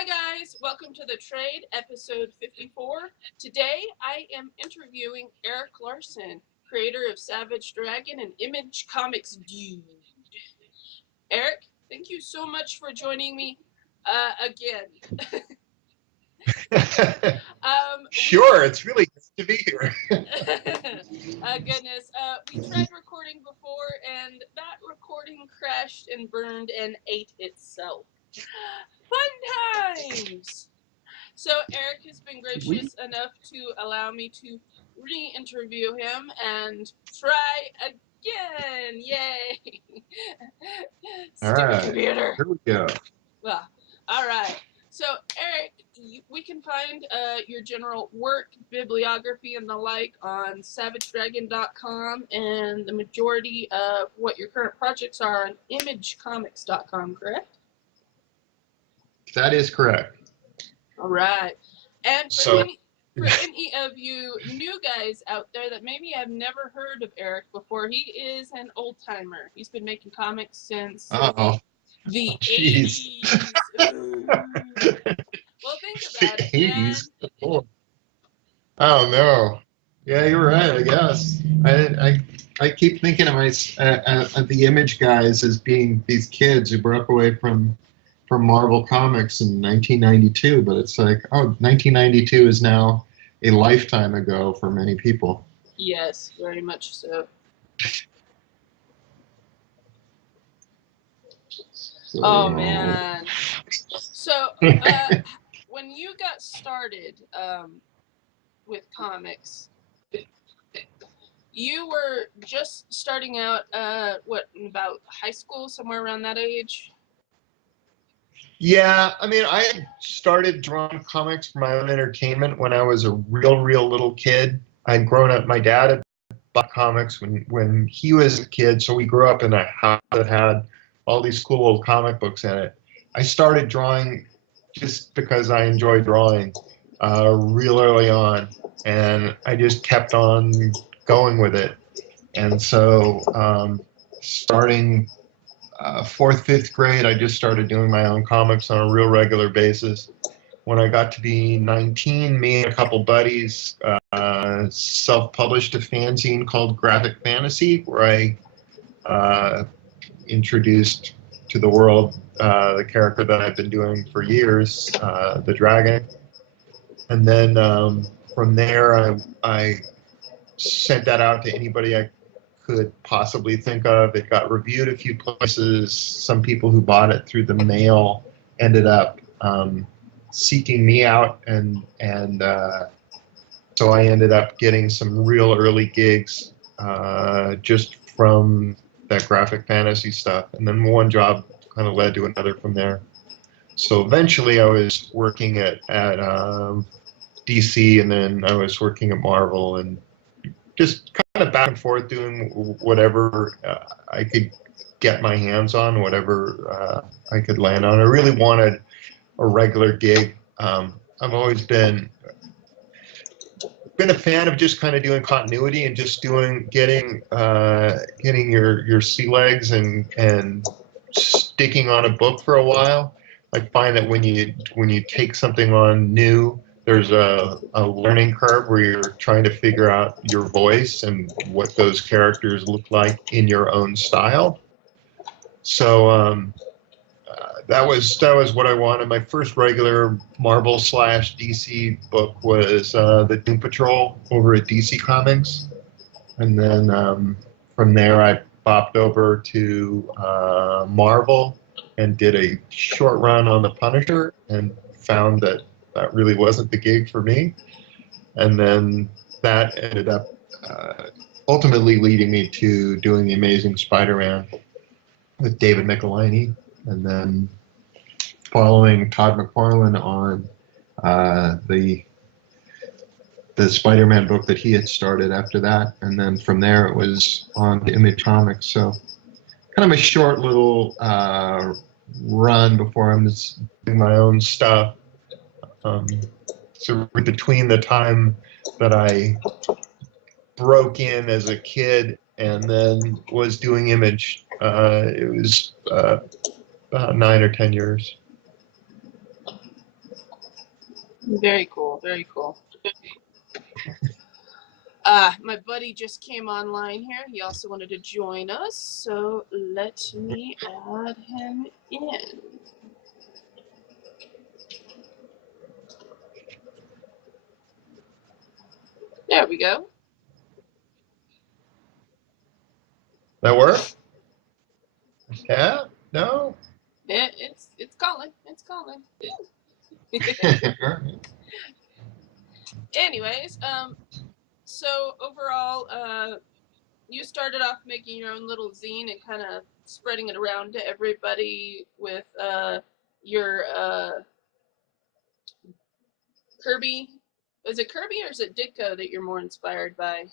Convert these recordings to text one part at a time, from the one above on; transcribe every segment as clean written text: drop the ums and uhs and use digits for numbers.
Hi guys, welcome to The Trade, episode 54. Today I am interviewing Erik Larsen, creator of Savage Dragon and Image Comics Dude. Erik, thank you so much for joining me again. Sure, it's really good to be here. Goodness, we tried recording before and that recording crashed and burned and ate itself. Fun times! So Erik has been gracious enough to allow me to re-interview him and try again. Yay! Stupid computer. Here we go. Well, all right. So Erik, we can find your general work, bibliography, and the like on savagedragon.com, and the majority of what your current projects are on imagecomics.com, correct? That is correct. All right. And for any of you new guys out there that maybe have never heard of Erik before, he is an old timer. He's been making comics since the 80s. Well, think about it, man. 80s. Oh no. Yeah, you're right. I guess I keep thinking of the Image guys as being these kids who broke away from Marvel Comics in 1992, but it's like, 1992 is now a lifetime ago for many people. Yes, very much so. Oh man. So when you got started with comics, you were just starting out in about high school, somewhere around that age? Yeah, I mean, I started drawing comics for my own entertainment when I was a real little kid. I'd grown up, my dad had bought comics when he was a kid, so we grew up in a house that had all these cool old comic books in it. I started drawing just because I enjoyed drawing real early on, and I just kept on going with it. And so starting 4th, 5th grade, I just started doing my own comics on a real regular basis. When I got to be 19, me and a couple buddies self-published a fanzine called Graphic Fantasy, where I introduced to the world the character that I've been doing for years, the dragon. And then from there, I sent that out to anybody I could possibly think of. It got reviewed a few places. Some people who bought it through the mail ended up seeking me out, and so I ended up getting some real early gigs just from that graphic fantasy stuff. And then one job kind of led to another from there. So eventually I was working at DC, and then I was working at Marvel, and just kind of back and forth doing whatever I could get my hands on, whatever I could land on. I really wanted a regular gig. I've always been a fan of just kind of doing continuity and just getting your sea legs and sticking on a book for a while. I find that when you take something on new, there's a learning curve where you're trying to figure out your voice and what those characters look like in your own style. So that was what I wanted. My first regular Marvel / DC book was the Doom Patrol over at DC Comics, and then from there I bopped over to Marvel and did a short run on the Punisher, and found that really wasn't the gig for me. And then that ended up ultimately leading me to doing The Amazing Spider-Man with David Michelinie, and then following Todd McFarlane on the Spider-Man book that he had started after that. And then from there it was on to Image Comics. So kind of a short little run before I'm just doing my own stuff. So between the time that I broke in as a kid and then was doing Image, it was about 9 or 10 years. Very cool. Very cool. My buddy just came online here. He also wanted to join us, so let me add him in. There we go. That work? Yeah? No? It's calling. It's calling. Anyways, so overall, you started off making your own little zine and kind of spreading it around to everybody with your Kirby. Is it Kirby or is it Ditko that you're more inspired by?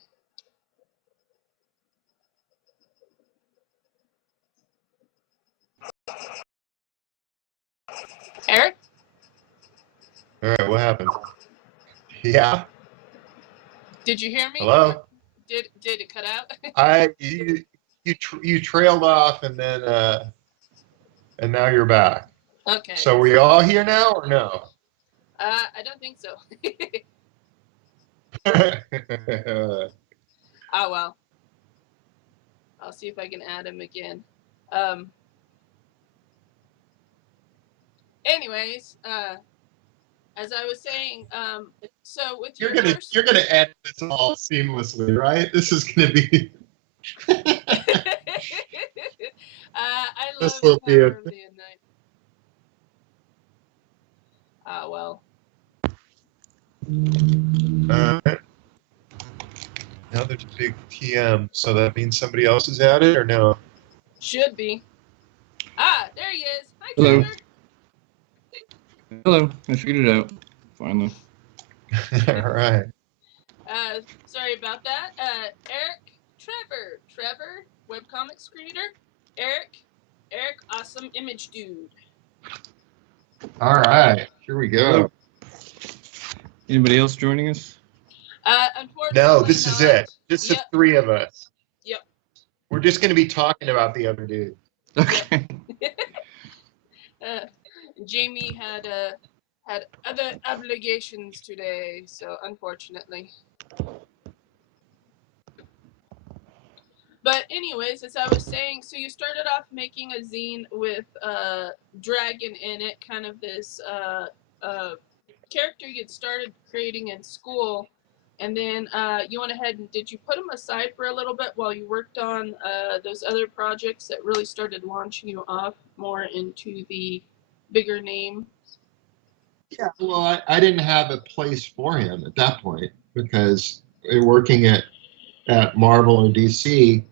Eric? All right, what happened? Yeah? Did you hear me? Hello? Did it cut out? You trailed off and then and now you're back. Okay. So we all here now or no? I don't think so. Oh well. I'll see if I can add him again. Anyways, as I was saying, so with you're gonna edit this all seamlessly, right? This is gonna be. I love This it will how be it. early at night. Ah, well. Now there's a big TM, so that means somebody else is at it or no? Should be. Ah, there he is. Hi, Hello. Trevor. Hello, I figured it out, finally. All right. Sorry about that. Erik, Trevor, webcomics creator. Erik, awesome image dude. All right. Here we go. Anybody else joining us? Unfortunately, No, this is not. it. Just the three of us. Yep. We're just going to be talking about the other dude. Okay. Jamie had other obligations today, so unfortunately. But anyways, as I was saying, so you started off making a zine with dragon in it, kind of this character you'd started creating in school, and then you went ahead and did you put them aside for a little bit while you worked on those other projects that really started launching you off more into the bigger name? Yeah, well, I didn't have a place for him at that point because working at Marvel or DC,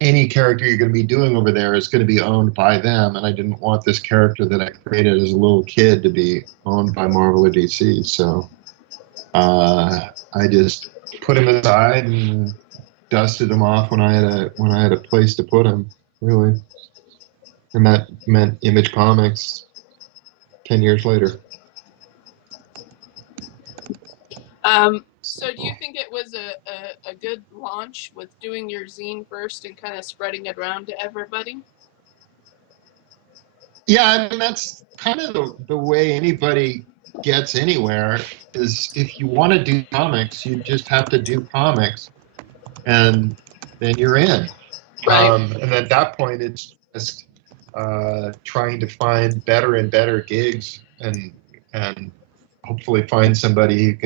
any character you're going to be doing over there is going to be owned by them, and I didn't want this character that I created as a little kid to be owned by Marvel or DC. So I just put him aside and dusted him off when I had a place to put him, really, and that meant Image Comics. 10 years later. So do you think it was a good launch with doing your zine first and kind of spreading it around to everybody? Yeah, I mean, that's kind of the way anybody gets anywhere is if you want to do comics, you just have to do comics and then you're in. Right. And at that point, it's just trying to find better and better gigs and hopefully find somebody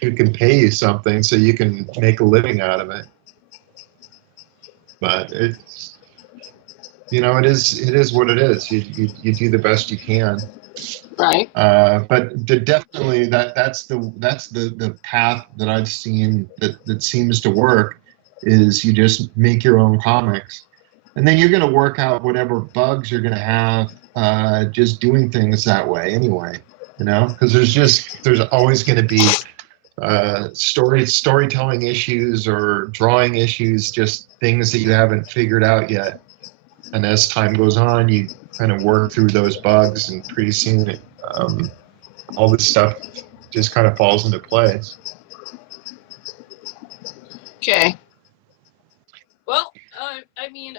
who can pay you something so you can make a living out of it. But it's, it is what it is. You do the best you can. Right. But definitely that's the path that I've seen that seems to work is you just make your own comics. And then you're going to work out whatever bugs you're going to have just doing things that way anyway, because there's always going to be storytelling issues or drawing issues, just things that you haven't figured out yet. And as time goes on, you kind of work through those bugs, and pretty soon all this stuff just kind of falls into place. Okay. Well, I mean,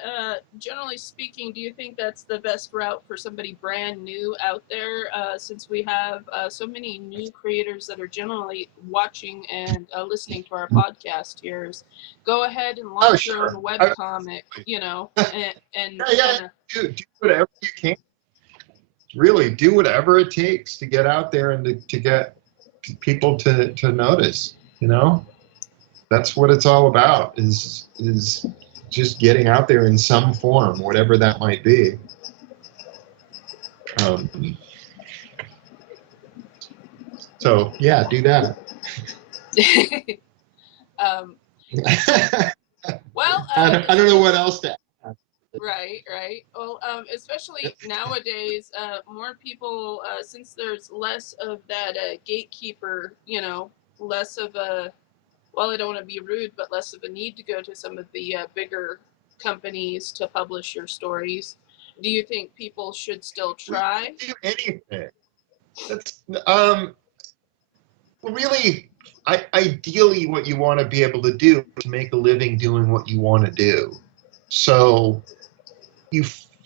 generally speaking, do you think that's the best route for somebody brand new out there? Since we have so many new creators that are generally watching and listening to our podcast here, is go ahead and launch your own webcomic, and kind of do whatever you can. Really, do whatever it takes to get out there and to get people to notice. That's what it's all about. Is just getting out there in some form, whatever that might be. So yeah, do that. Well, I don't know what else to add. Right. Well, especially nowadays, more people, since there's less of that gatekeeper, less of a, well, I don't want to be rude, but less of a need to go to some of the bigger companies to publish your stories. Do you think people should still try? Do anything. That's really, ideally, what you want to be able to do is make a living doing what you want to do. So you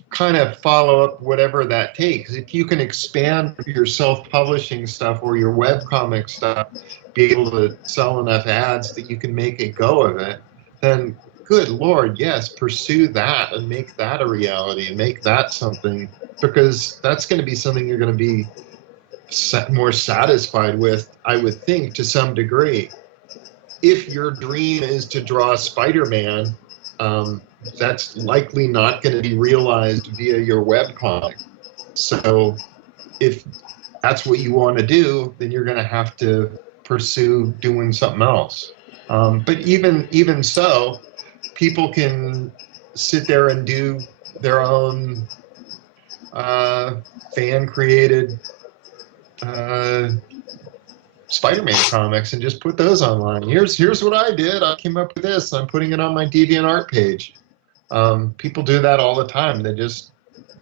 kind of follow up whatever that takes. If you can expand your self-publishing stuff or your webcomic stuff, be able to sell enough ads that you can make a go of it, then good Lord, yes, pursue that and make that a reality and make that something, because that's going to be something you're going to be more satisfied with, I would think, to some degree. If your dream is to draw Spider-Man, that's likely not going to be realized via your webcomic. So if that's what you want to do, then you're going to have to pursue doing something else. But even so, people can sit there and do their own fan-created Spider-Man comics and just put those online. Here's what I did. I came up with this. I'm putting it on my DeviantArt page. People do that all the time. They just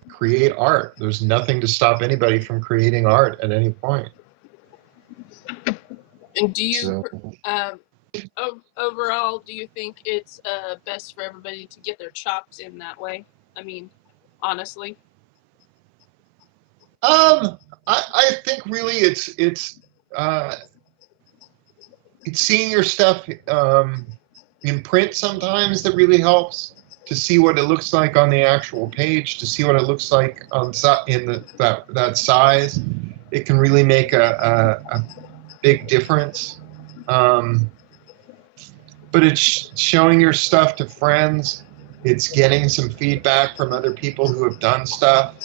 create art. There's nothing to stop anybody from creating art at any point. And do you, overall, do you think it's best for everybody to get their chops in that way? I mean, honestly. I think really it's seeing your stuff in print sometimes that really helps, to see what it looks like on the actual page, to see what it looks like on in that size. It can really make a big difference. But it's showing your stuff to friends. It's getting some feedback from other people who have done stuff.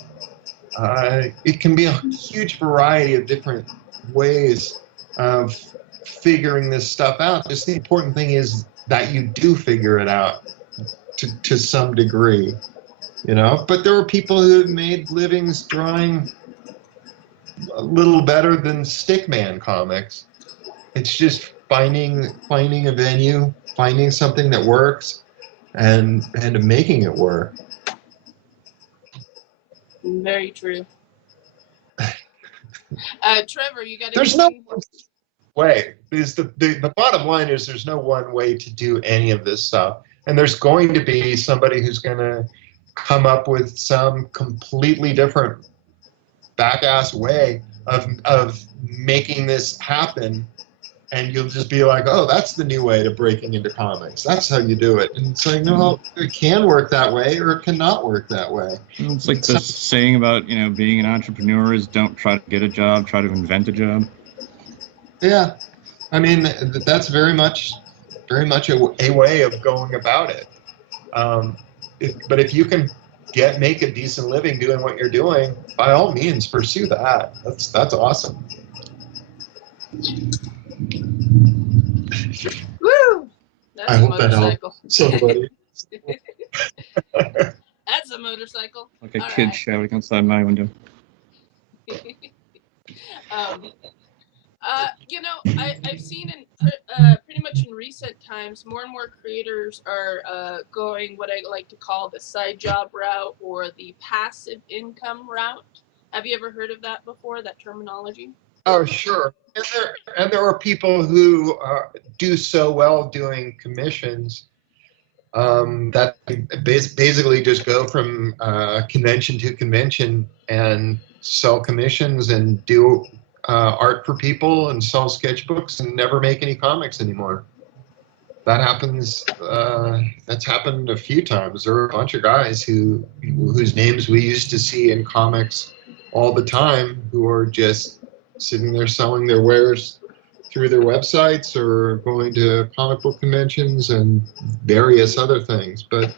It can be a huge variety of different ways of figuring this stuff out. Just the important thing is that you do figure it out to some degree, But there are people who have made livings drawing a little better than Stickman comics. It's just finding a venue, finding something that works, and making it work. Very true. Trevor, you got There's no way. The bottom line is there's no one way to do any of this stuff. And there's going to be somebody who's going to come up with some completely different back-ass way of making this happen. And you'll just be like, oh, that's the new way to breaking into comics. That's how you do it. And it's like, no, it can work that way or it cannot work that way. It's like the saying about, being an entrepreneur is don't try to get a job, try to invent a job. Yeah. I mean, that's very much a way of going about it. But if you can make a decent living doing what you're doing, by all means, pursue that. That's awesome. Woo! That's I a hope that motorcycle. helped somebody. That's a motorcycle. Like a All kid right. shouting outside my window. I've seen pretty much in recent times, more and more creators are going what I like to call the side job route or the passive income route. Have you ever heard of that before, that terminology? Oh, sure. And there are people who do so well doing commissions That basically just go from convention to convention and sell commissions and do art for people and sell sketchbooks and never make any comics anymore. That happens. That's happened a few times. There are a bunch of guys whose names we used to see in comics all the time who are just sitting there selling their wares through their websites or going to comic book conventions and various other things. But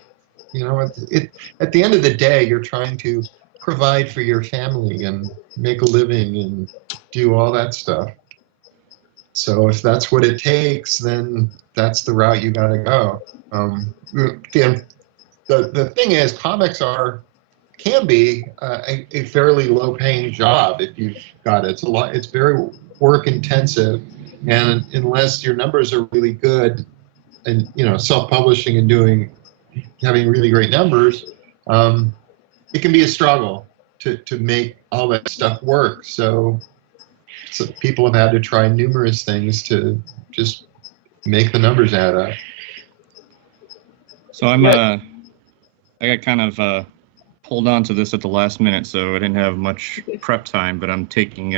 you know, at the end of the day, you're trying to provide for your family and make a living and do all that stuff. So if that's what it takes, then that's the route you got to go. The thing is, comics can be a fairly low-paying job if you've got it. It's very work-intensive, and unless your numbers are really good, and self-publishing and having really great numbers, it can be a struggle to make all that stuff work. So people have had to try numerous things to just make the numbers add up. So I got kind of pulled onto this at the last minute, so I didn't have much prep time, but I'm taking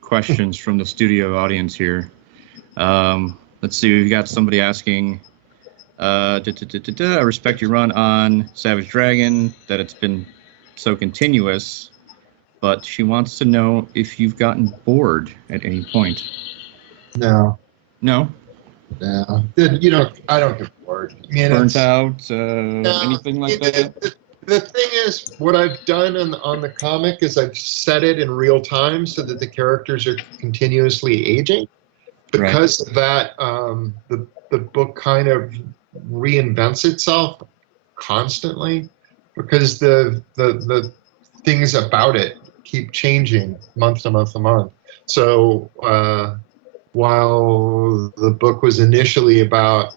questions from the studio audience here. Let's see, we've got somebody asking, I respect your run on Savage Dragon, that it's been so continuous, but she wants to know if you've gotten bored at any point. No. No? No. I don't get bored. I mean, burnt out? Anything like that? The thing is, what I've done on the comic is I've set it in real time so that the characters are continuously aging. Because of that, the book kind of reinvents itself constantly because the things about it keep changing month to month to month. So while the book was initially about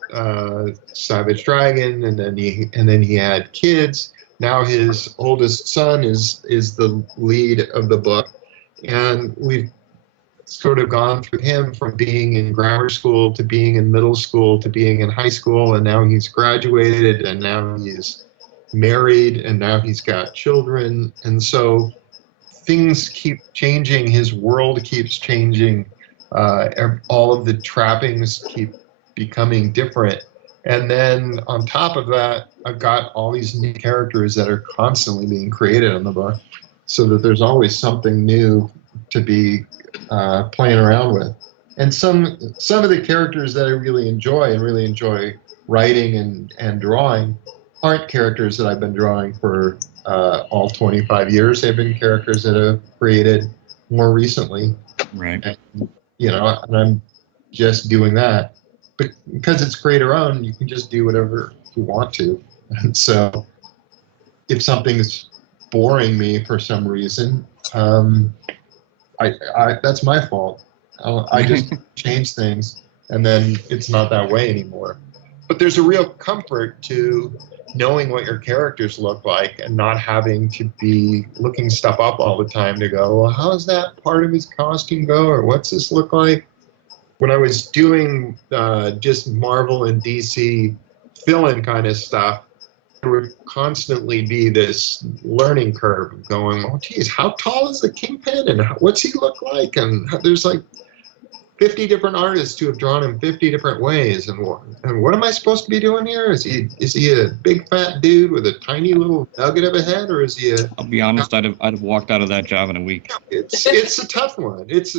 Savage Dragon, and then he had kids, now his oldest son is the lead of the book, and we've sort of gone through him from being in grammar school to being in middle school to being in high school, and now he's graduated, and now he's married, and now he's got children, and so things keep changing. His world keeps changing. All of the trappings keep becoming different. And then on top of that, I've got all these new characters that are constantly being created in the book, so that there's always something new to be playing around with. And some of the characters that I really enjoy writing and drawing aren't characters that I've been drawing for all 25 years. They've been characters that I've created more recently. Right. And, and I'm just doing that. But because it's creator-owned, you can just do whatever you want to. And so if something's boring me for some reason, that's my fault. I just change things, and then it's not that way anymore. But there's a real comfort to knowing what your characters look like and not having to be looking stuff up all the time to go, well, how's that part of his costume go, or what's this look like? When I was doing just Marvel and DC fill-in kind of stuff, there would constantly be this learning curve going, oh, geez, how tall is the Kingpin, and what's he look like? And there's like 50 different artists who have drawn him 50 different ways. And what am I supposed to be doing here? Is he a big fat dude with a tiny little nugget of a head, or is he a... I'll be honest, I'd have walked out of that job in a week. It's a tough one. It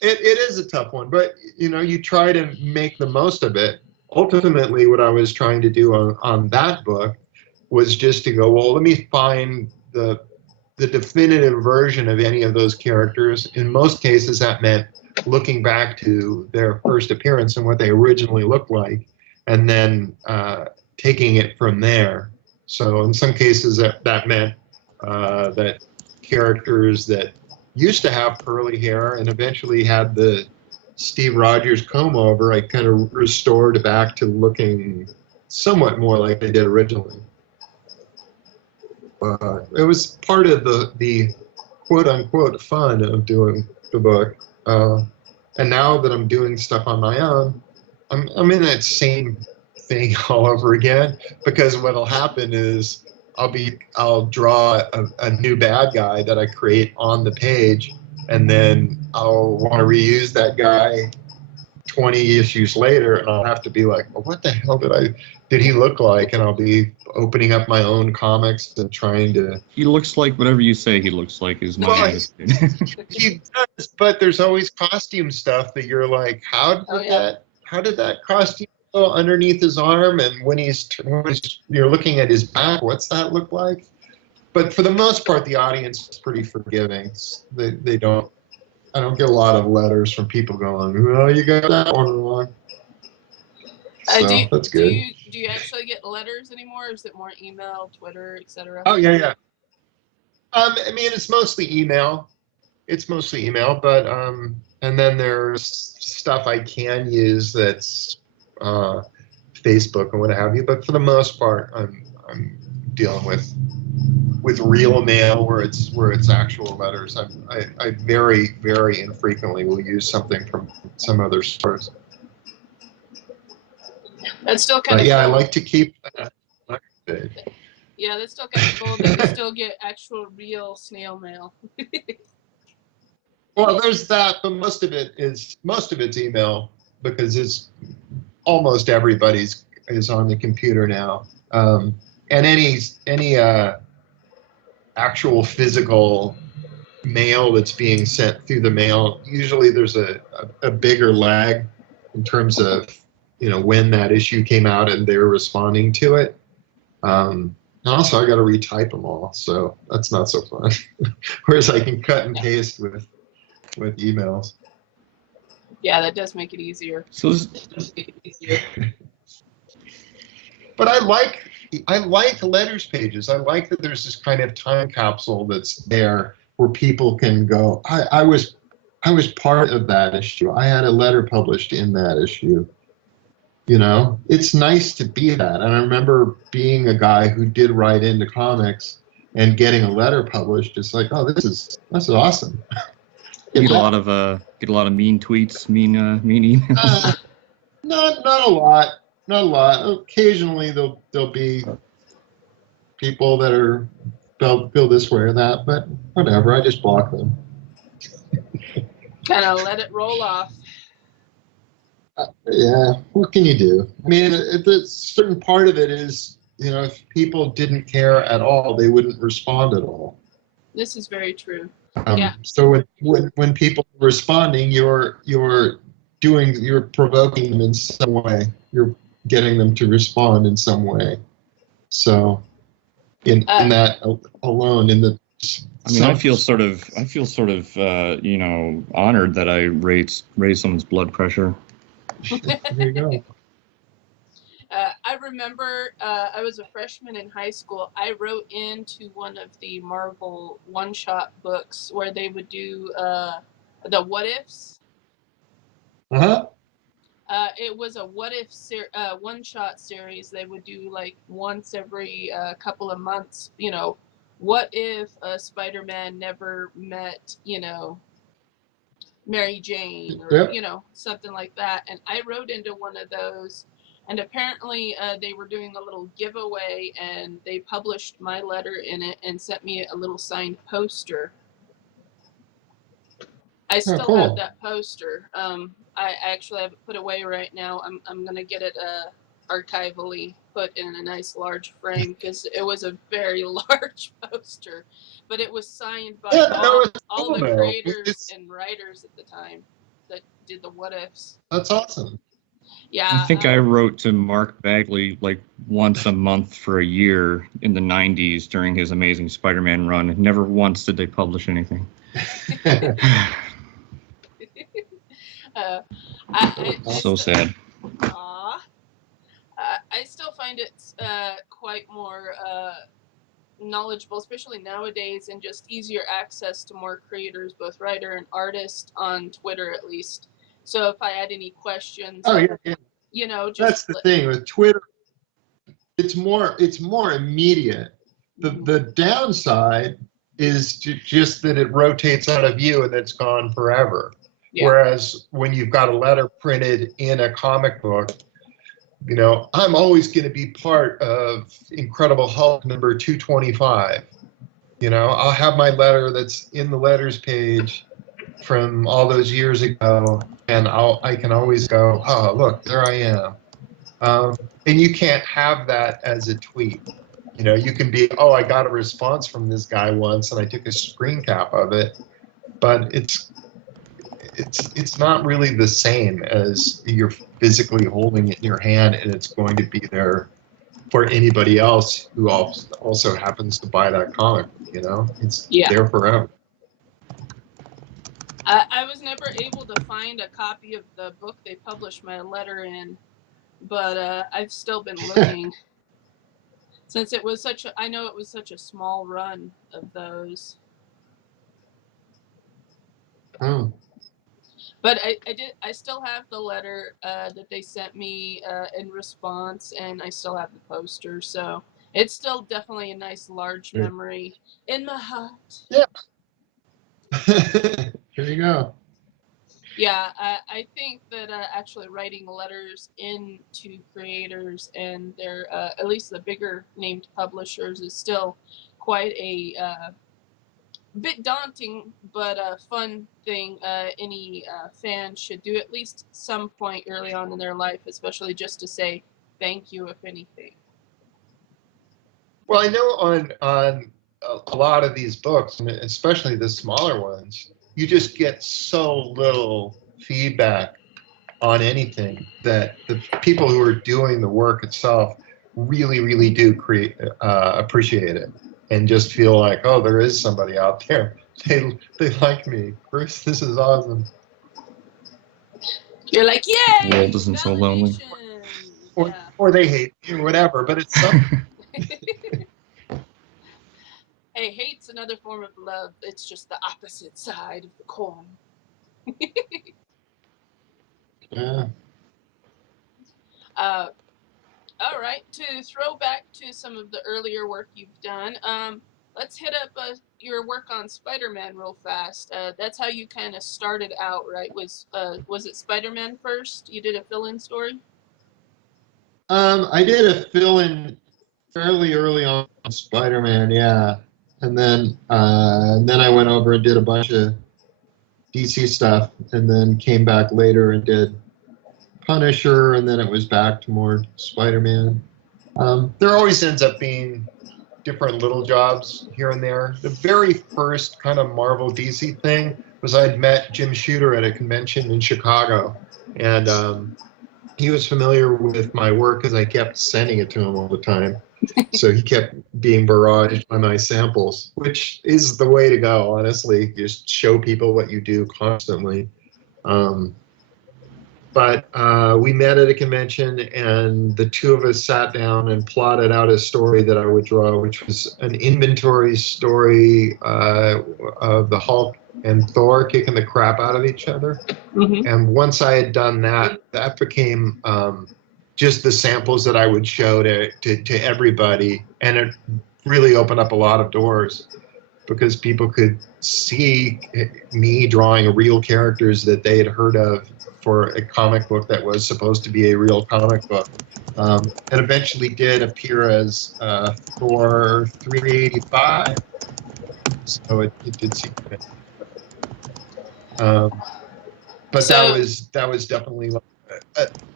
is a tough one, but you try to make the most of it. Ultimately, what I was trying to do on that book was just to go, well, let me find the definitive version of any of those characters. In most cases, that meant looking back to their first appearance and what they originally looked like, and then taking it from there. So in some cases, that meant that characters that used to have curly hair and eventually had the Steve Rogers comb over, I kind of restored back to looking somewhat more like they did originally. It was part of the quote-unquote fun of doing the book. And now that I'm doing stuff on my own, I'm in that same thing all over again, because what'll happen is I'll draw a new bad guy that I create on the page, and then I'll want to reuse that guy 20 issues later, and I'll have to be like, well, what the hell did he look like? And I'll be opening up my own comics and trying to. He looks like whatever you say he looks like is my attitude. He does, but there's always costume stuff that you're like, how did that costume go underneath his arm? And when you're looking at his back, what's that look like? But for the most part, the audience is pretty forgiving. I don't get a lot of letters from people going, "Oh, you got that one wrong." So that's good. Do you actually get letters anymore, or is it more email, Twitter, etc.? Oh yeah. I mean, it's mostly email. But and then there's stuff I can use that's Facebook and what have you. But for the most part, I'm dealing with real mail where it's actual letters. I very, very infrequently will use something from some other source. That's still kind of cool. I like to keep that. Yeah, that's still kind of cool that you still get actual real snail mail. Well, there's that, but most of it's email, because it's almost everybody's is on the computer now. And any actual physical mail that's being sent through the mail, usually there's a bigger lag in terms of, when that issue came out and they're responding to it. And also I got to retype them all, so that's not so fun. Whereas I can cut and paste with emails. Yeah, that does make it easier. But I like letters pages. I like that there's this kind of time capsule that's there where people can go, I was part of that issue. I had a letter published in that issue. It's nice to be that. And I remember being a guy who did write into comics and getting a letter published. It's like, oh, this is awesome. Get a lot of mean tweets, mean emails. Not a lot. Not a lot. Occasionally there'll be people that feel this way or that, but whatever. I just block them. Kind of let it roll off. Yeah. What can you do? I mean, a certain part of it is, if people didn't care at all, they wouldn't respond at all. This is very true. Yeah. So when people are responding, you're provoking them in some way. You're getting them to respond in some way. So in that alone, I feel sort of honored that I raised someone's blood pressure. There you go. I remember I was a freshman in high school. I wrote into one of the Marvel one-shot books where they would do the what ifs. Uh-huh. It was a what if one-shot series. They would do like once every couple of months. What if Spider-Man never met, Mary Jane, or something like that. And I wrote into one of those, and apparently they were doing a little giveaway, and they published my letter in it and sent me a little signed poster. I still have that poster. I actually have it put away right now. I'm gonna get it archivally put in a nice large frame, because it was a very large poster, but it was signed by all the creators and writers at the time that did the what ifs. That's awesome. Yeah. I think I wrote to Mark Bagley like once a month for a year in the 90s during his Amazing Spider-Man run. Never once did they publish anything. So sad. I still find it quite more knowledgeable, especially nowadays, and just easier access to more creators, both writer and artist, on Twitter at least. So if I had any questions, just that's the thing with Twitter. It's more immediate. The downside is just that it rotates out of you and it's gone forever. Yeah. Whereas when you've got a letter printed in a comic book, you know, I'm always going to be part of Incredible Hulk number 225. You know, I'll have my letter that's in the letters page from all those years ago, and I can always go, oh, look, there I am. And you can't have that as a tweet. You know, you can be, oh, I got a response from this guy once, and I took a screen cap of it, but it's not really the same as you're physically holding it in your hand, and it's going to be there for anybody else who also happens to buy that comic. You know, it's there forever. I was never able to find a copy of the book they published my letter in, but I've still been looking. Since it was I know it was such a small run of those. Oh. But I still have the letter that they sent me in response, and I still have the poster, so it's still definitely a nice large memory in my heart. Yeah. Here you go. Yeah, I think that actually writing letters into creators and their, at least the bigger named publishers, is still quite a bit daunting, but a fun thing any fan should do at least some point early on in their life, especially just to say thank you, if anything. Well, I know on a lot of these books, especially the smaller ones, you just get so little feedback on anything that the people who are doing the work itself really, really do appreciate it and just feel like, oh, there is somebody out there. They like me. Bruce, this is awesome. You're like, yay! The world isn't so lonely. Or they hate me or whatever, but it's something. Hey, hate's another form of love. It's just the opposite side of the coin. Yeah. All right, to throw back to some of the earlier work you've done, let's hit up your work on Spider-Man real fast. That's how you kind of started out, right? Was it Spider-Man first? You did a fill-in story? I did a fill-in fairly early on Spider-Man, yeah. And then I went over and did a bunch of DC stuff, and then came back later and did Punisher, and then it was back to more Spider-Man. There always ends up being different little jobs here and there. The very first kind of Marvel DC thing was I'd met Jim Shooter at a convention in Chicago, and he was familiar with my work because I kept sending it to him all the time. So he kept being barraged by my samples, which is the way to go, honestly. Just show people what you do constantly. But we met at a convention, and the two of us sat down and plotted out a story that I would draw, which was an inventory story of the Hulk and Thor kicking the crap out of each other. Mm-hmm. And once I had done that, that became just the samples that I would show to everybody. And it really opened up a lot of doors because people could see me drawing real characters that they had heard of for a comic book that was supposed to be a real comic book. And eventually did appear as Thor 385. So it did seem good. But so, that was definitely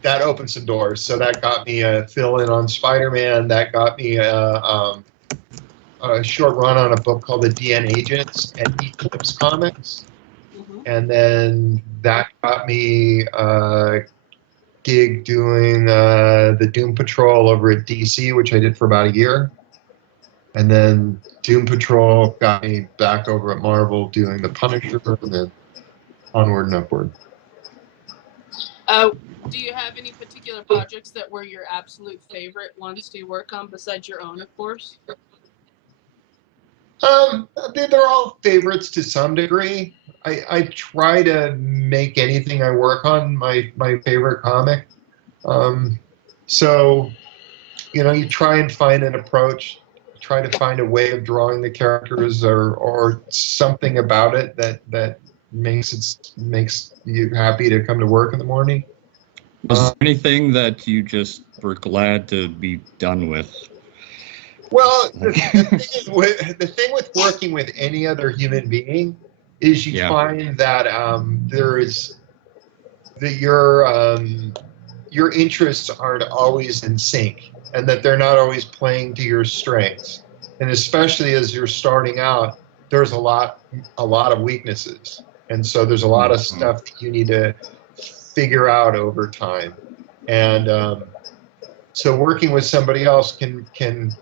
that opened some doors. So that got me a fill-in on Spider-Man. That got me a short run on a book called The DN Agents at Eclipse Comics. Mm-hmm. And then that got me a gig doing the Doom Patrol over at DC, which I did for about a year. And then Doom Patrol got me back over at Marvel doing the Punisher, and then onward and upward. Do you have any particular projects that were your absolute favorite ones to work on besides your own, of course? They're all favorites to some degree. I try to make anything I work on my favorite comic. So, you know, you try and find an approach, try to find a way of drawing the characters or something about it that makes you happy to come to work in the morning. Was there anything that you just were glad to be done with? Well, the thing with working with any other human being is you find that your interests aren't always in sync, and that they're not always playing to your strengths. And especially as you're starting out, there's a lot of weaknesses, and so there's a lot of stuff that you need to figure out over time. And so working with somebody else can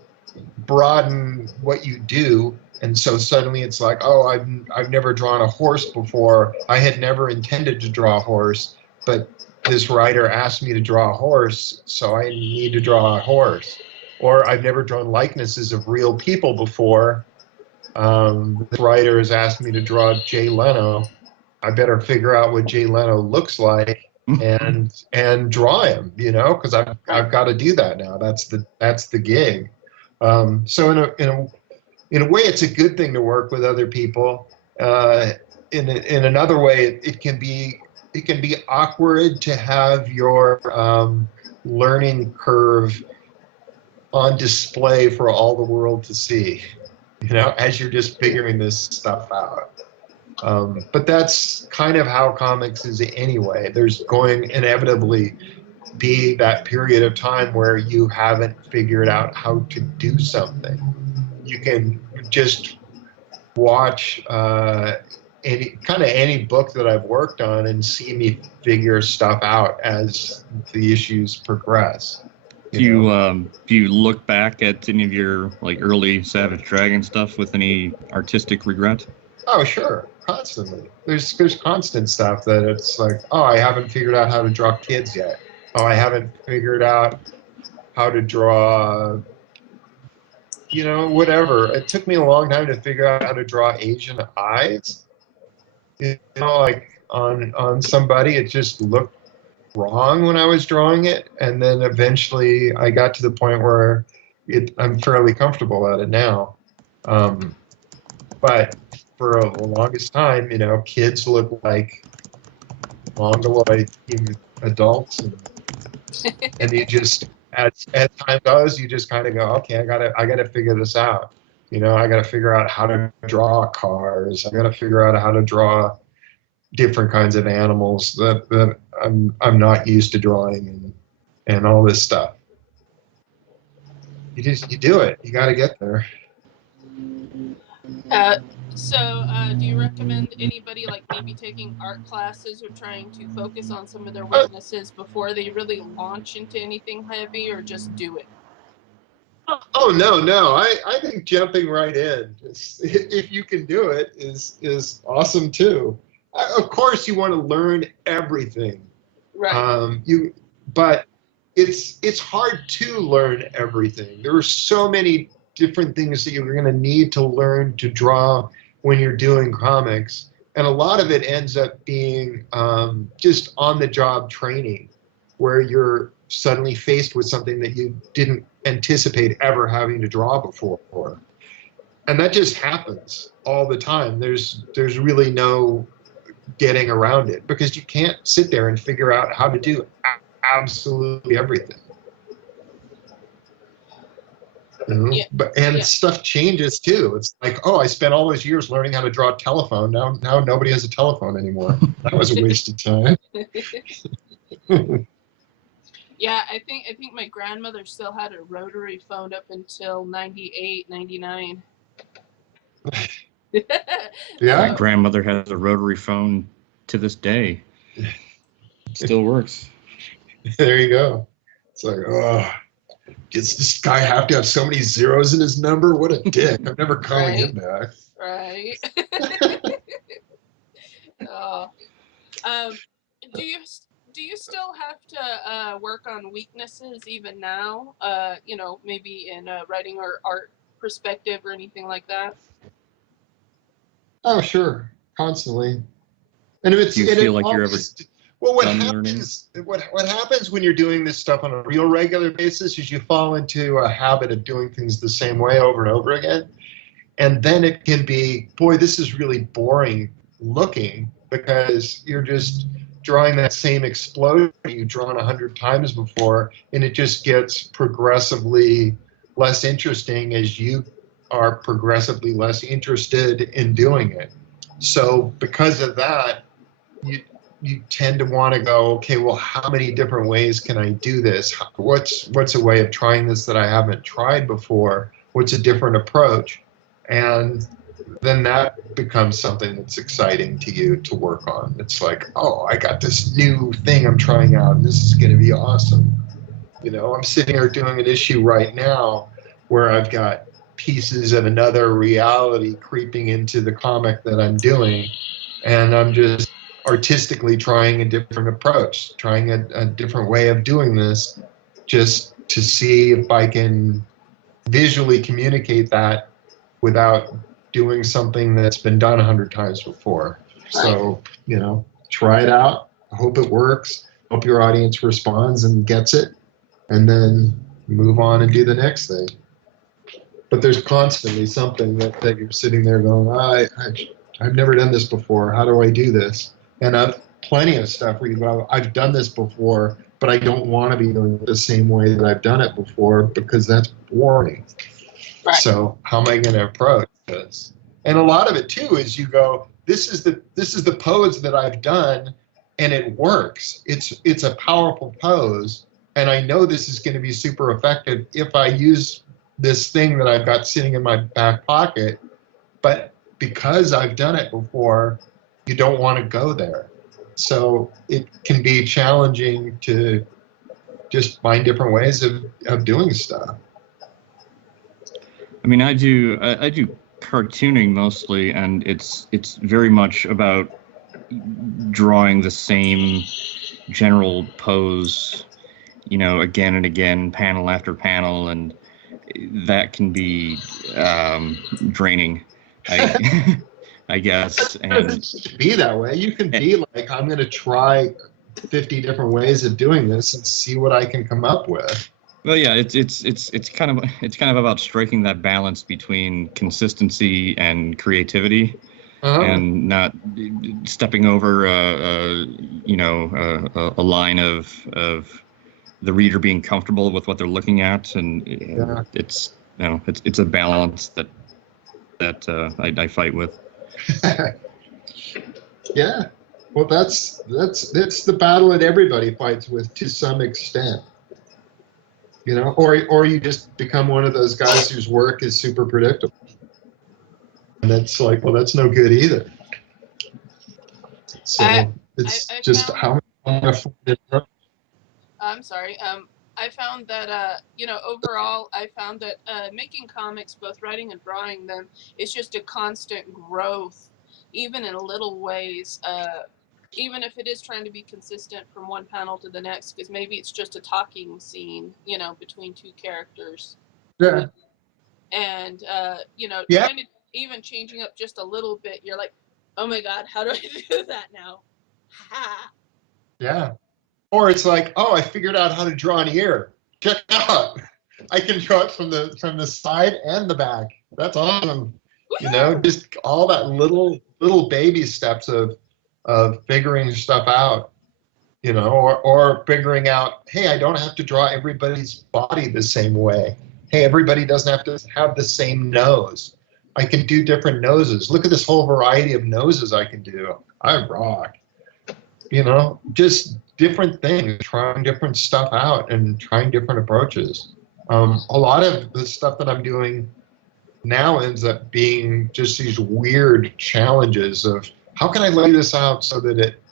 broaden what you do. And so suddenly it's like, oh, I've never drawn a horse before. I had never intended to draw a horse, but this writer asked me to draw a horse, so I need to draw a horse. Or I've never drawn likenesses of real people before. This writer has asked me to draw Jay Leno. I better figure out what Jay Leno looks like and draw him, because I've got to do that now. That's the gig. So in a way, it's a good thing to work with other people. In another way, it can be awkward to have your learning curve on display for all the world to see, as you're just figuring this stuff out. But that's kind of how comics is anyway. There's going inevitably be that period of time where you haven't figured out how to do something. You can just watch any book that I've worked on and see me figure stuff out as the issues progress. Do you look back at any of your early Savage Dragon stuff with any artistic regret? Oh, sure. Constantly. There's constant stuff that it's like, oh, I haven't figured out how to draw kids yet. Oh, I haven't figured out how to draw, whatever. It took me a long time to figure out how to draw Asian eyes. On somebody, it just looked wrong when I was drawing it. And then eventually I got to the point where I'm fairly comfortable at it now. But for the longest time, kids look like mongoloid adults, and you just as time goes, you just kind of go, okay, I gotta figure this out. I gotta figure out how to draw cars. I gotta figure out how to draw different kinds of animals that I'm not used to drawing, and all this stuff. You do it. You got to get there. So do you recommend anybody maybe taking art classes or trying to focus on some of their weaknesses before they really launch into anything heavy, or just do it? Oh, no. I think jumping right in, if you can do it, is awesome too. Of course, you want to learn everything. Right. But it's hard to learn everything. There are so many different things that you're going to need to learn to draw when you're doing comics, and a lot of it ends up being just on-the-job training, where you're suddenly faced with something that you didn't anticipate ever having to draw before, and that just happens all the time. There's really no getting around it, because you can't sit there and figure out how to do absolutely everything. Yeah. Stuff changes too. It's like, oh, I spent all those years learning how to draw a telephone. Now nobody has a telephone anymore. That was a waste of time. Yeah, I think my grandmother still had a rotary phone up until 98, 99. Yeah. My grandmother has a rotary phone to this day. Still works. There you go. It's like, oh, does this guy have to have so many zeros in his number? What a dick. I'm never calling him back. Right. Do you still have to work on weaknesses even now? Maybe in a writing or art perspective or anything like that? Oh, sure. Constantly. And if it's, do you feel like you're ever what happens when you're doing this stuff on a real regular basis is you fall into a habit of doing things the same way over and over again. And then it can be, boy, this is really boring looking, because you're just drawing that same explosion you've drawn 100 times before, and it just gets progressively less interesting as you are progressively less interested in doing it. So because of that, you tend to want to go, okay, well, how many different ways can I do this? What's a way of trying this that I haven't tried before? What's a different approach? And then that becomes something that's exciting to you to work on. It's like, oh, I got this new thing I'm trying out, and this is going to be awesome. You know, I'm sitting here doing an issue right now where I've got pieces of another reality creeping into the comic that I'm doing, and I'm just artistically trying a different approach, trying a different way of doing this, just to see if I can visually communicate that without doing something that's been done 100 times before. So, you know, try it out. I hope it works. Hope your audience responds and gets it, and then move on and do the next thing. But there's constantly something that you're sitting there going, I've never done this before. How do I do this? And I've plenty of stuff where you go, I've done this before, but I don't want to be doing it the same way that I've done it before because that's boring. Right. So how am I going to approach this? And a lot of it too is you go, this is the pose that I've done, and it works. It's a powerful pose, and I know this is going to be super effective if I use this thing that I've got sitting in my back pocket. But because I've done it before, you don't want to go there. So it can be challenging to just find different ways of doing stuff. I mean, I do cartooning mostly, and it's very much about drawing the same general pose, you know, again and again, panel after panel, and that can be draining, I guess. And it doesn't be that way. You can be like, I'm going to try 50 different ways of doing this and see what I can come up with. Well, yeah, it's kind of about striking that balance between consistency and creativity, and not stepping over a line of the reader being comfortable with what they're looking at, and it's a balance that I fight with. Yeah, well, that's the battle that everybody fights with to some extent. You know, or you just become one of those guys whose work is super predictable. And that's like, well, that's no good either. So it's just how I'm sorry. I found that, overall, I found that making comics, both writing and drawing them, is just a constant growth, even in little ways. Even if it is trying to be consistent from one panel to the next, because maybe it's just a talking scene, between two characters. Yeah. And, trying to even changing up just a little bit, you're like, oh my God, how do I do that now? Ha! Yeah. Or it's like, oh, I figured out how to draw an ear. Check it out. I can draw it from the side and the back. That's awesome. Woo-hoo! You know, just all that little baby steps of figuring stuff out, or figuring out, hey, I don't have to draw everybody's body the same way. Hey, everybody doesn't have to have the same nose. I can do different noses. Look at this whole variety of noses I can do. I rock. Just different things, trying different stuff out and trying different approaches. A lot of the stuff that I'm doing now ends up being just these weird challenges of, how can I lay this out so that it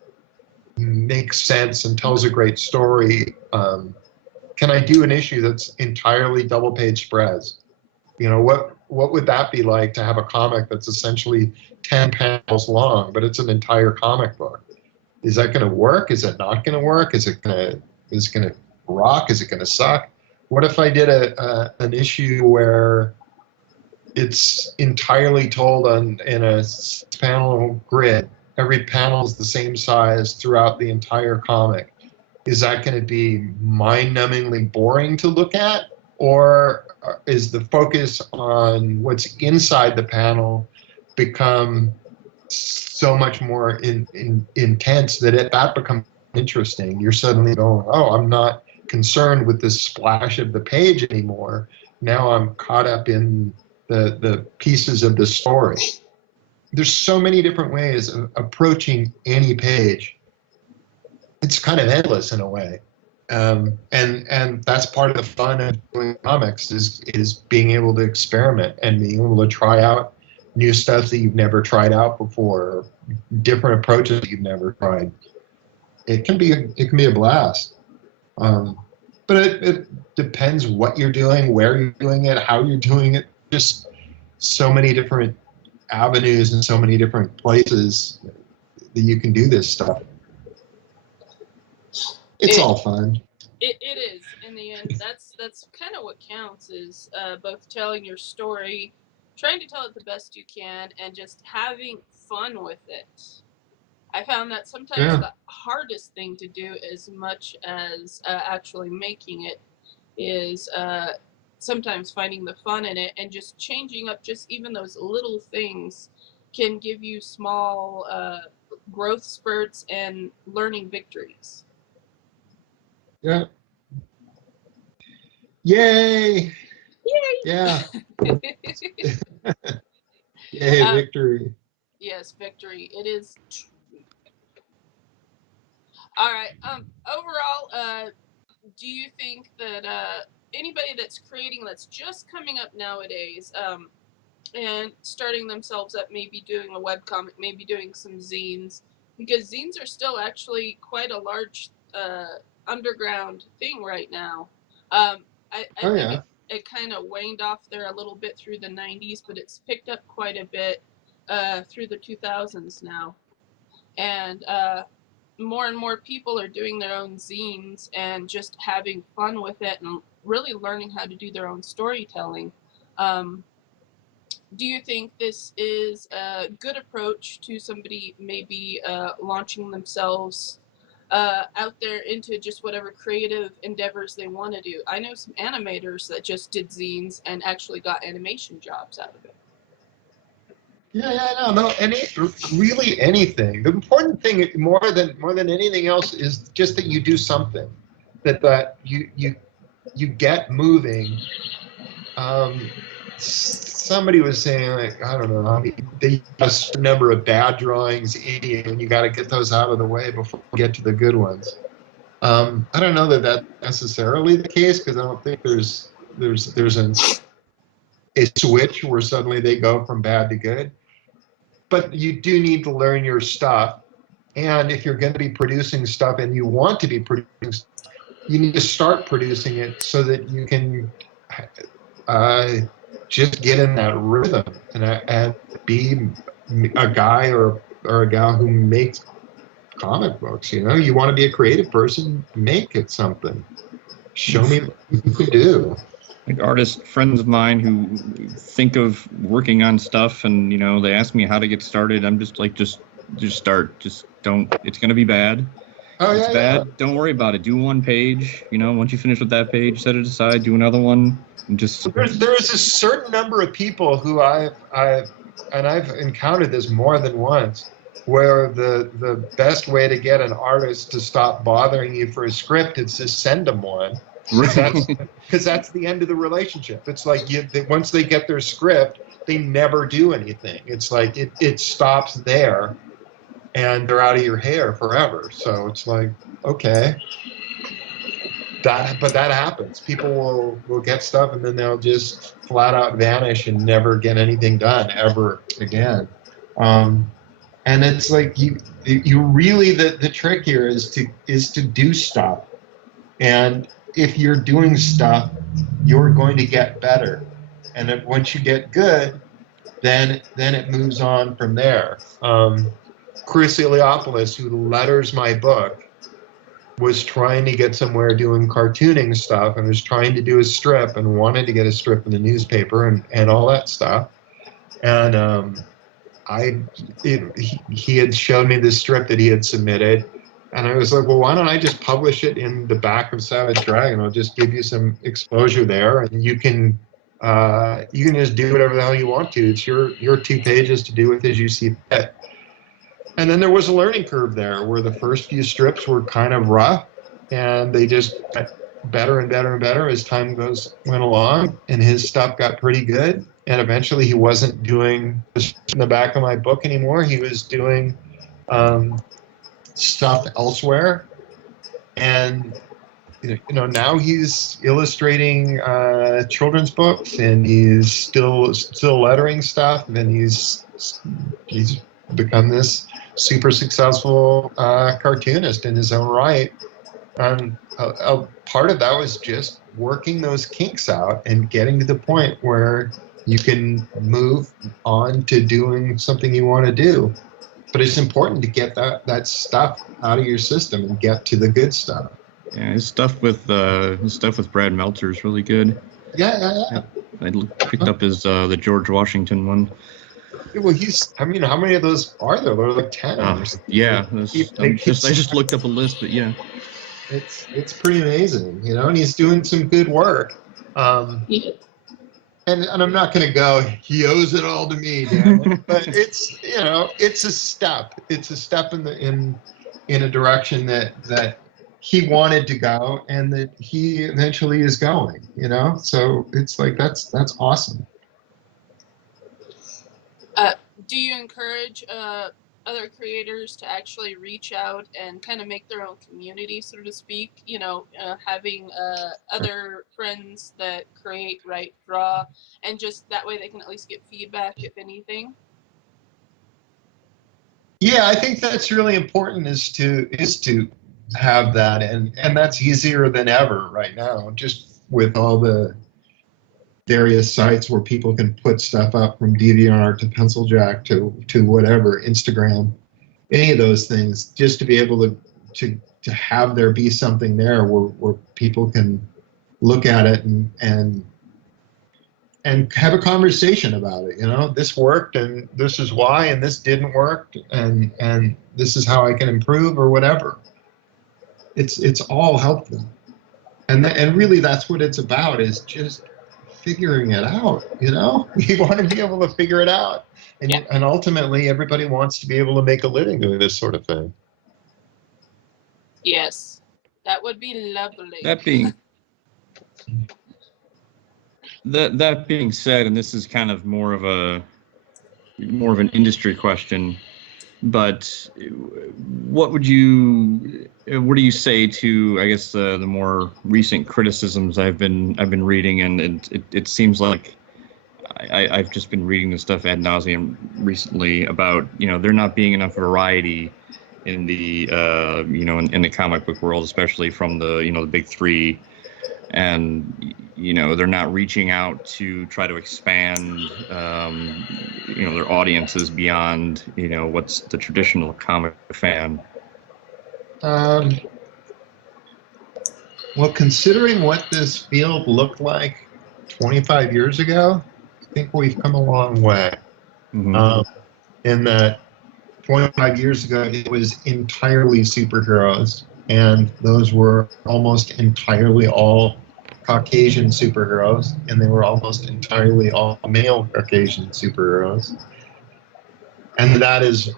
makes sense and tells a great story? Can I do an issue that's entirely double-page spreads? What would that be like to have a comic that's essentially 10 panels long, but it's an entire comic book? Is that going to work? Is it not going to work? Is it going to rock? Is it going to suck? What if I did an issue where it's entirely told in a panel grid? Every panel is the same size throughout the entire comic. Is that going to be mind-numbingly boring to look at? Or is the focus on what's inside the panel become so much more intense that that becomes interesting. You're suddenly going, oh, I'm not concerned with the splash of the page anymore. Now I'm caught up in the pieces of the story. There's so many different ways of approaching any page. It's kind of endless in a way. And that's part of the fun of doing comics is being able to experiment and being able to try out new stuff that you've never tried out before, or different approaches that you've never tried. It can be a blast. But it depends what you're doing, where you're doing it, how you're doing it. Just so many different avenues and so many different places that you can do this stuff. It's all fun. It is. In the end, that's kind of what counts, is both telling your story, trying to tell it the best you can, and just having fun with it. I found that sometimes the hardest thing to do, as much as actually making it, is sometimes finding the fun in it, and just changing up just even those little things can give you small growth spurts and learning victories. Yeah. Yay! Yay! Yeah. Yay, victory. Yes, victory. It is. All right. Overall, do you think that anybody that's creating, that's just coming up nowadays, and starting themselves up, maybe doing a webcomic, maybe doing some zines, because zines are still actually quite a large underground thing right now. I think it kind of waned off there a little bit through the 90s, but it's picked up quite a bit through the 2000s now. And more and more people are doing their own zines and just having fun with it and really learning how to do their own storytelling. Do you think this is a good approach to somebody maybe launching themselves out there into just whatever creative endeavors they want to do? I know some animators that just did zines and actually got animation jobs out of it. No, really anything. The important thing, more than anything else, is just that you do something, that you get moving. Somebody was saying, like, I don't know, they have a number of bad drawings in you, and you got to get those out of the way before you get to the good ones. I don't know that that's necessarily the case, because I don't think there's a switch where suddenly they go from bad to good. But you do need to learn your stuff, and if you're going to be producing stuff and you want to be producing stuff, you need to start producing it so that you can just get in that rhythm and be a guy or a gal who makes comic books. You know, you want to be a creative person, make it something. Show me what you can do. Like artist friends of mine who think of working on stuff, and they ask me how to get started. I'm just like, just start. Just don't. It's gonna be bad. Oh, it's bad. Don't worry about it. Do one page. Once you finish with that page, set it aside. Do another one. And just. There's a certain number of people who I've encountered this more than once, where the best way to get an artist to stop bothering you for a script is to send them one. Because that's the end of the relationship. It's like once they get their script, they never do anything. It's like it stops there, and they're out of your hair forever. So it's like, okay, but that happens. People will get stuff, and then they'll just flat out vanish and never get anything done ever again. And it's like you really, the trick here is to do stuff, and if you're doing stuff, you're going to get better, and then once you get good, then it moves on from there. Chris Iliopoulos, who letters my book, was trying to get somewhere doing cartooning stuff, and was trying to do a strip, and wanted to get a strip in the newspaper and all that stuff. And he had shown me this strip that he had submitted. And I was like, well, why don't I just publish it in the back of Savage Dragon? I'll just give you some exposure there, and you can just do whatever the hell you want to. It's your 2 pages to do with as you see fit. And then there was a learning curve there where the first few strips were kind of rough, and they just got better and better and better as time went along, and his stuff got pretty good. And eventually he wasn't doing this in the back of my book anymore. He was doing stuff elsewhere. And now he's illustrating children's books, and he's still lettering stuff, and he's become this super successful cartoonist in his own right. And a part of that was just working those kinks out and getting to the point where you can move on to doing something you want to do. But it's important to get that stuff out of your system and get to the good stuff. Yeah, his stuff with Brad Meltzer is really good. Yeah. I picked up his the George Washington one. Well, how many of those are there? There are like 10. Yeah, I just looked up a list, but yeah. It's pretty amazing, and he's doing some good work. And I'm not going to go, he owes it all to me, damn it. But it's a step. It's a step in a direction that he wanted to go, and that he eventually is going. So it's like that's awesome. Do you encourage other creators to actually reach out and kind of make their own community, so to speak? Having other friends that create, write, draw, and just that way they can at least get feedback, if anything. Yeah, I think that's really important. Is to have that, and that's easier than ever right now. Just with all the various sites where people can put stuff up, from DeviantArt to PencilJack to whatever, Instagram, any of those things, just to be able to have there be something there where people can look at it and have a conversation about it. This worked, and this is why, and this didn't work, and this is how I can improve, or whatever. It's all helpful, and really that's what it's about, is just figuring it out. We want to be able to figure it out, and ultimately everybody wants to be able to make a living doing this sort of thing. Yes, that would be lovely. That being said, and this is kind of more of an industry question, but what do you say to, I guess, the more recent criticisms I've been reading, and it seems like I've just been reading this stuff ad nauseum recently about there not being enough variety in the in the comic book world, especially from the big three, and they're not reaching out to try to expand their audiences beyond what's the traditional comic fan. Well, considering what this field looked like 25 years ago, I think we've come a long way. Mm-hmm. In that 25 years ago, it was entirely superheroes, and those were almost entirely all Caucasian superheroes, and they were almost entirely all male Caucasian superheroes. And that is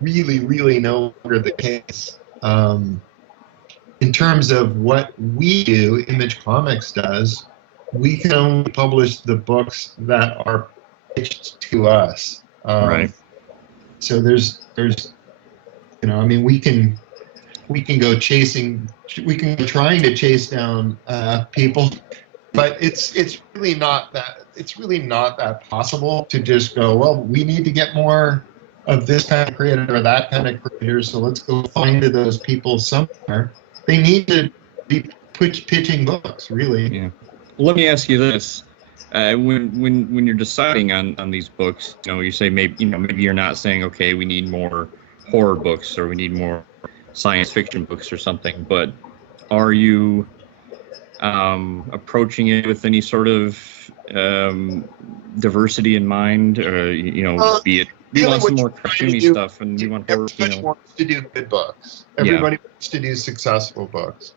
really, really no longer the case. In terms of what we do, Image Comics does, we can only publish the books that are pitched to us. Right. So there's we can go trying to chase down people, but it's really not that possible to just go, well, we need to get more of this kind of creator or that kind of creator, so let's go find those people somewhere. They need to be pitching books, really. Yeah. Well, let me ask you this: when you're deciding on these books, you say maybe you're not saying, okay, we need more horror books or we need more science fiction books or something, but are you approaching it with any sort of diversity in mind, or be it we want some more cartoony stuff, and we want horror. Everybody wants to do good books. Everybody wants to do successful books.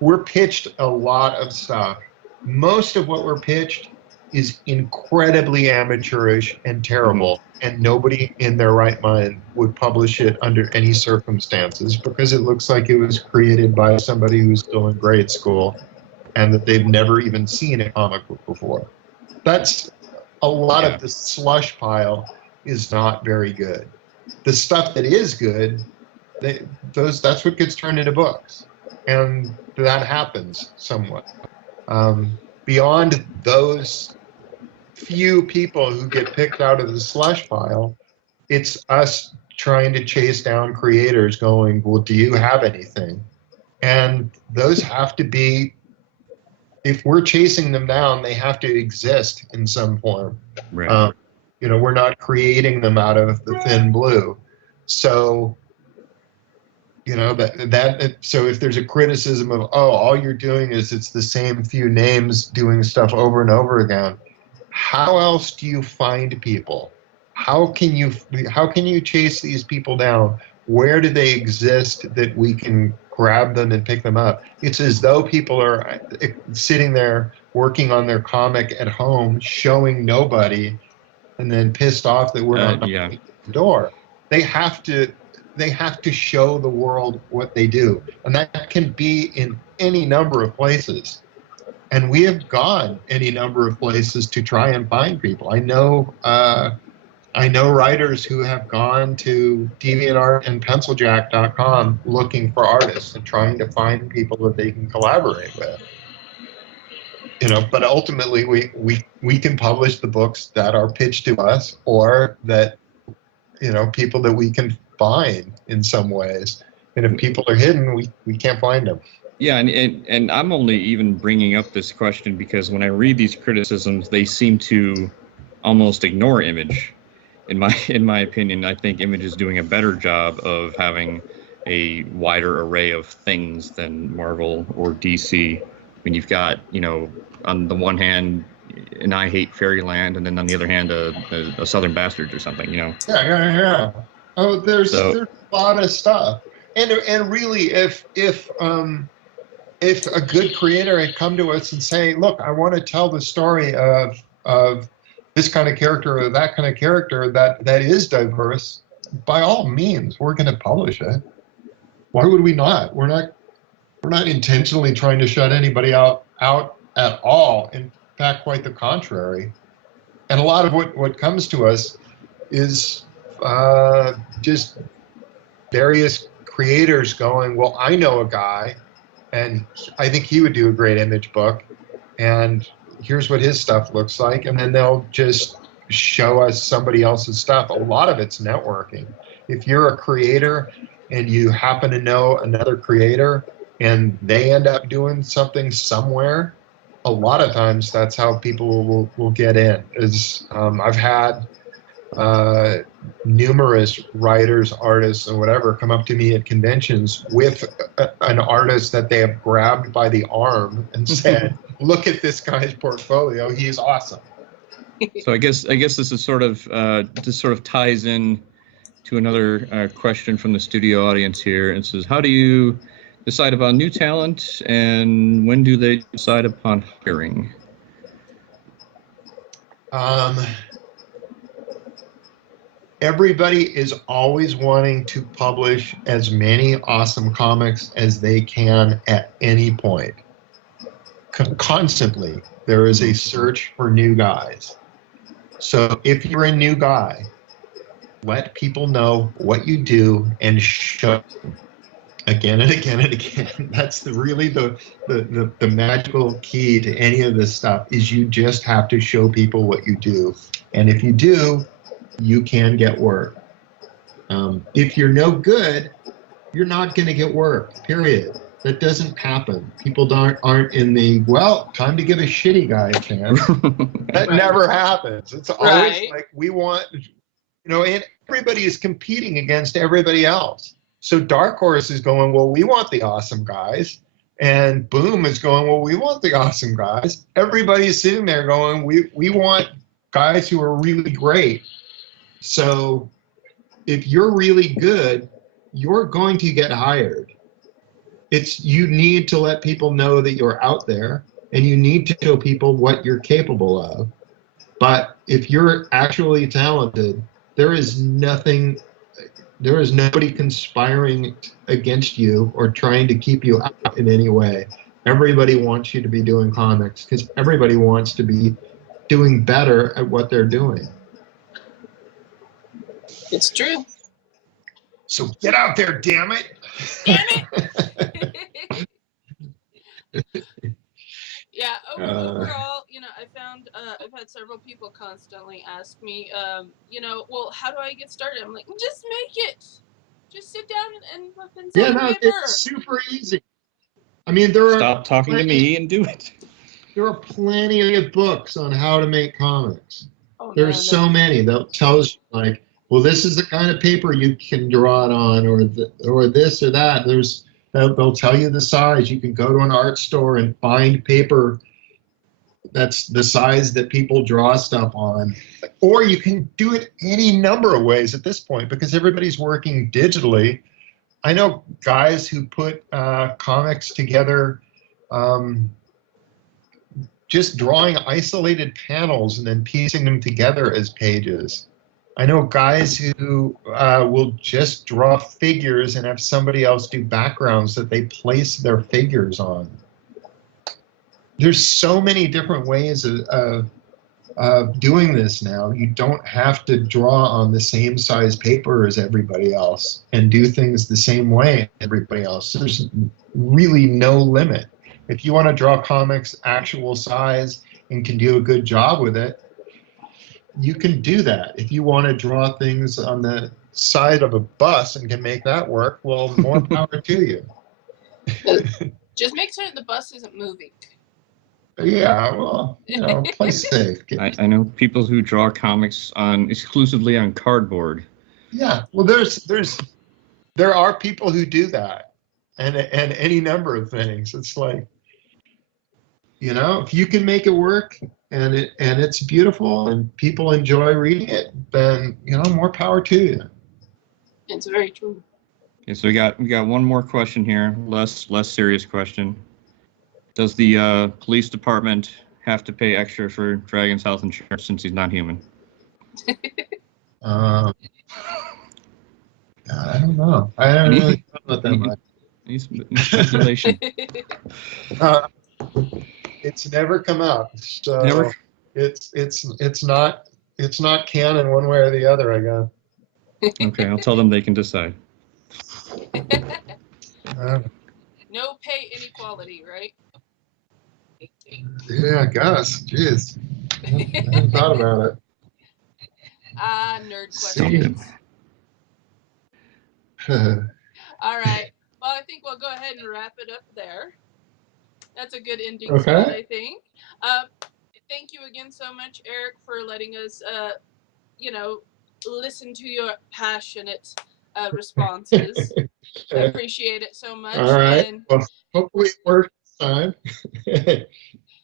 We're pitched a lot of stuff. Most of what we're pitched is incredibly amateurish and terrible. Mm-hmm. and nobody in their right mind would publish it under any circumstances because it looks like it was created by somebody who's still in grade school and that they've never even seen a comic book before. That's a lot of the slush pile is not very good. The stuff that is good, that's what gets turned into books, and that happens somewhat. Beyond those few people who get picked out of the slush pile, it's us trying to chase down creators going, well, do you have anything? And those have to be, if we're chasing them down, they have to exist in some form. Right. We're not creating them out of the thin blue. So, so if there's a criticism of, all you're doing is it's the same few names doing stuff over and over again, how else do you find people? How can you chase these people down? Where do they exist that we can grab them and pick them up? It's as though people are sitting there working on their comic at home, showing nobody, and then pissed off that we're not knocking the door. They have to show the world what they do, and that can be in any number of places. And we have gone any number of places to try and find people. I know writers who have gone to DeviantArt and penciljack.com looking for artists and trying to find people that they can collaborate with. But ultimately we can publish the books that are pitched to us, or that, people that we can find in some ways. And if people are hidden, we can't find them. Yeah, and I'm only even bringing up this question because when I read these criticisms, they seem to almost ignore Image. In my opinion, I think Image is doing a better job of having a wider array of things than Marvel or DC. I mean, you've got, on the one hand, an I Hate Fairyland, and then on the other hand, a Southern Bastards or something, Yeah. Oh, there's a lot of stuff. And really, if a good creator had come to us and say, look, I want to tell the story of this kind of character or that kind of character that is diverse, by all means, we're going to publish it. Why would we not? We're not intentionally trying to shut anybody out at all. In fact, quite the contrary. And a lot of what comes to us is just various creators going, well, I know a guy, and I think he would do a great Image book, and here's what his stuff looks like, and then they'll just show us somebody else's stuff. A lot of it's networking. If you're a creator and you happen to know another creator and they end up doing something somewhere, a lot of times that's how people will get in. I've had numerous writers, artists, and whatever come up to me at conventions with an artist that they have grabbed by the arm and said, look at this guy's portfolio, he's awesome. So I guess this is sort of ties in to another question from the studio audience here. It says, how do you decide upon new talent, and when do they decide upon hiring? Everybody is always wanting to publish as many awesome comics as they can at any point. Constantly, there is a search for new guys. So if you're a new guy, let people know what you do and show them again and again and again. That's really the magical key to any of this stuff, is you just have to show people what you do. And if you do, you can get work. If you're no good, you're not going to get work, period. That doesn't happen. People aren't in the, well, time to give a shitty guy a chance. That never happens. It's always like, we want, and everybody is competing against everybody else. So Dark Horse is going, well, we want the awesome guys. And Boom is going, well, we want the awesome guys. Everybody's sitting there going, we want guys who are really great. So if you're really good, you're going to get hired. You need to let people know that you're out there, and you need to show people what you're capable of. But if you're actually talented, there is nothing, there is nobody conspiring against you or trying to keep you out in any way. Everybody wants you to be doing comics because everybody wants to be doing better at what they're doing. It's true. So get out there, damn it. Damn it. Yeah, overall, you know, I found I've had several people constantly ask me, you know, well, how do I get started? I'm like, just make it. Just sit down and flip pencil Yeah, and no, paper. it's super easy. I mean, there are Stop talking to me and do it. There are plenty of books on how to make comics. Oh, There's so many that tells you, like, well, this is the kind of paper you can draw it on, or this or that. They'll tell you the size. You can go to an art store and find paper that's the size that people draw stuff on, or you can do it any number of ways at this point because everybody's working digitally. I know guys who put comics together. Just drawing isolated panels and then piecing them together as pages. I know guys who will just draw figures and have somebody else do backgrounds that they place their figures on. There's so many different ways of doing this now. You don't have to draw on the same size paper as everybody else and do things the same way as everybody else. There's really no limit. If you want to draw comics actual size and can do a good job with it, you can do that. If you want to draw things on the side of a bus and can make that work, well, more power to you. Just make sure the bus isn't moving. Yeah, well, you know, play safe. I know people who draw comics exclusively on cardboard. Yeah, well, there are people who do that, and any number of things. It's like, you know, if you can make it work and it's beautiful and people enjoy reading it, then, you know, more power to you. It's very true. Okay, so we got one more question here, less serious question. Does the police department have to pay extra for Dragon's health insurance since he's not human? I don't know. I don't really know about that much. Speculation. It's never come out, so Never? it's not canon one way or the other, I guess. Okay, I'll tell them they can decide. No pay inequality, right? Yeah, I guess. Jeez, I hadn't thought about it. Nerd questions. All right. Well, I think we'll go ahead and wrap it up there. That's a good ending spot, I think. Thank you again so much, Erik, for letting us, you know, listen to your passionate responses. I appreciate it so much. All right. And well, hopefully it works this time.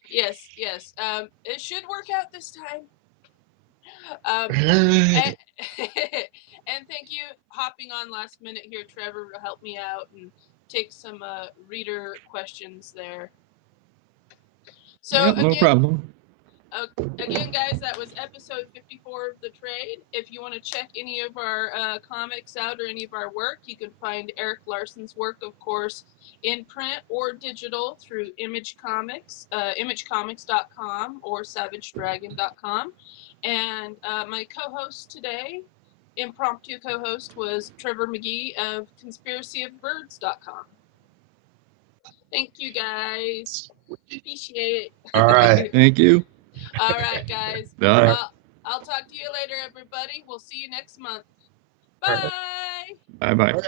Yes. It should work out this time. And thank you hopping on last minute here, Trevor, to help me out and take some reader questions there. So Yep, no problem. Again, guys, that was episode 54 of The Trade. If you want to check any of our comics out or any of our work, you can find Erik Larsen's work, of course, in print or digital through Image Comics, imagecomics.com or savagedragon.com. And my co-host today, impromptu co-host, was Trevor McKee of conspiracyofbirds.com. Thank you, guys. Appreciate it. All right. Thank you. All right, guys. Bye. I'll talk to you later, everybody. We'll see you next month. Bye. Bye-bye.